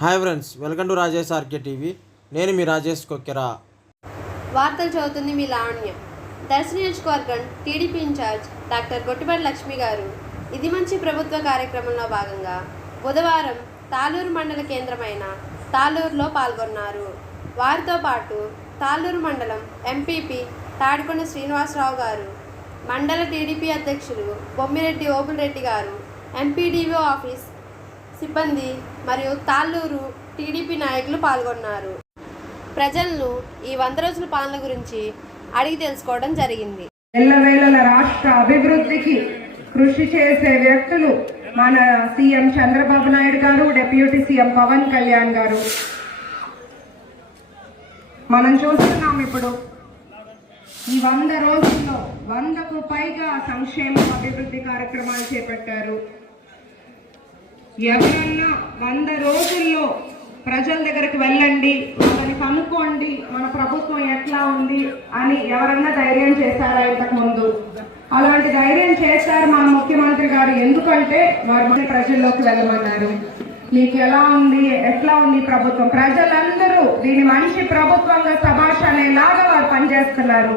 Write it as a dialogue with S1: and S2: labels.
S1: Hi friends welcome to Rajesh RK TV నేను మీ రాజేష్ కొక్కెరా.
S2: వార్తలు చదువుతుంది మీ లావణ్య. దర్శ నియోజకవర్గం TDP incharge doctor Gottipalli Lakshmi గారు. ఇది మంచి ప్రభుత్వ కార్యక్రమంలో భాగంగా బుధవారం తాలూరు మండల కేంద్రమైన తాలూరులో పాల్గొన్నారు. వారితో పాటు తాలూరు మండలం ఎంపీపీ తాడికొండ శ్రీనివాసరావు గారు మండల టీడీపీ అధ్యక్షులు బొమ్మిరెడ్డి ఓపులరెడ్డి గారు ఎంపీడీఓ ఆఫీస్ సిబ్బంది మరియు తాళ్ళూరు టీడీపీ నాయకులు పాల్గొన్నారు. ప్రజలను ఈ వంద రోజుల పాలన గురించి అడిగి తెలుసుకోవడం జరిగింది.
S3: ఎల్లవేళల రాష్ట్ర అభివృద్ధికి కృషి చేసే వ్యక్తులు మన సీఎం చంద్రబాబు నాయుడు గారు డిప్యూటీ సీఎం పవన్ కళ్యాణ్ గారు. మనం చూస్తున్నాం ఇప్పుడు ఈ వంద రోజుల్లో వందకు పైగా సంక్షేమ అభివృద్ధి కార్యక్రమాలు చేపట్టారు. ఎవరన్నా వంద రోజుల్లో ప్రజల దగ్గరికి వెళ్ళండి వాళ్ళని కనుక్కోండి మన ప్రభుత్వం ఎట్లా ఉంది అని ఎవరన్నా ధైర్యం చేశారా ఇంతకు ముందు అలాంటి ధైర్యం చేశారు మన ముఖ్యమంత్రి గారు. ఎందుకంటే వారు మన ప్రజల్లోకి వెళ్ళమన్నారు. మీకు ఎలా ఉంది? ఎట్లా ఉంది ప్రభుత్వం? ప్రజలందరూ దీని మంచి ప్రభుత్వంగా సభాష్ అనేలాగా వారు పనిచేస్తున్నారు.